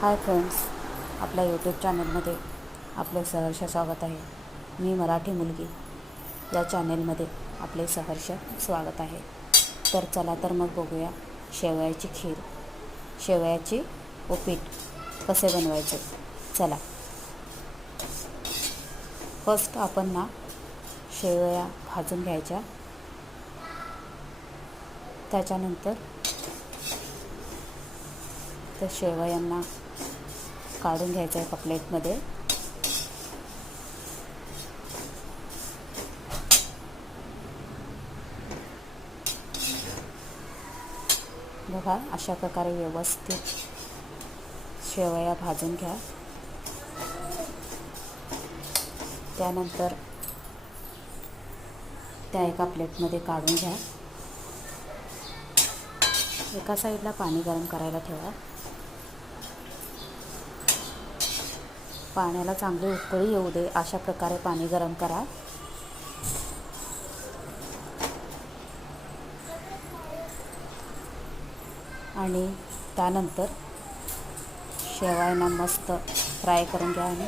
Hi friends आपल्या YouTube चॅनलमध्ये आपले सहर्ष स्वागत आहे. मी मराठी मुलगी. या चॅनेलमध्ये आपले सहर्ष स्वागत आहे. तर चला तर मग बघूया शेवयाची खीर. शेवयाची उपीट कसे बनवायचे? चला. फर्स्ट आपण ना शेवया भाजून घ्यायच्या. त्याच्यानंतर त्या शेवयांना काढून घ्यायचं आहे एका प्लेटमध्ये बघा अशा प्रकारे व्यवस्थित शेवया भाजून घ्या. त्यानंतर त्या एका प्लेटमध्ये काढून घ्या. एका साईडला पाणी गरम करायला ठेवा. पाण्याला चांगली उकळी येऊ दे अशा प्रकारे पाणी गरम करा. आणि त्यानंतर शेवायांना मस्त फ्राय करून घ्या आणि.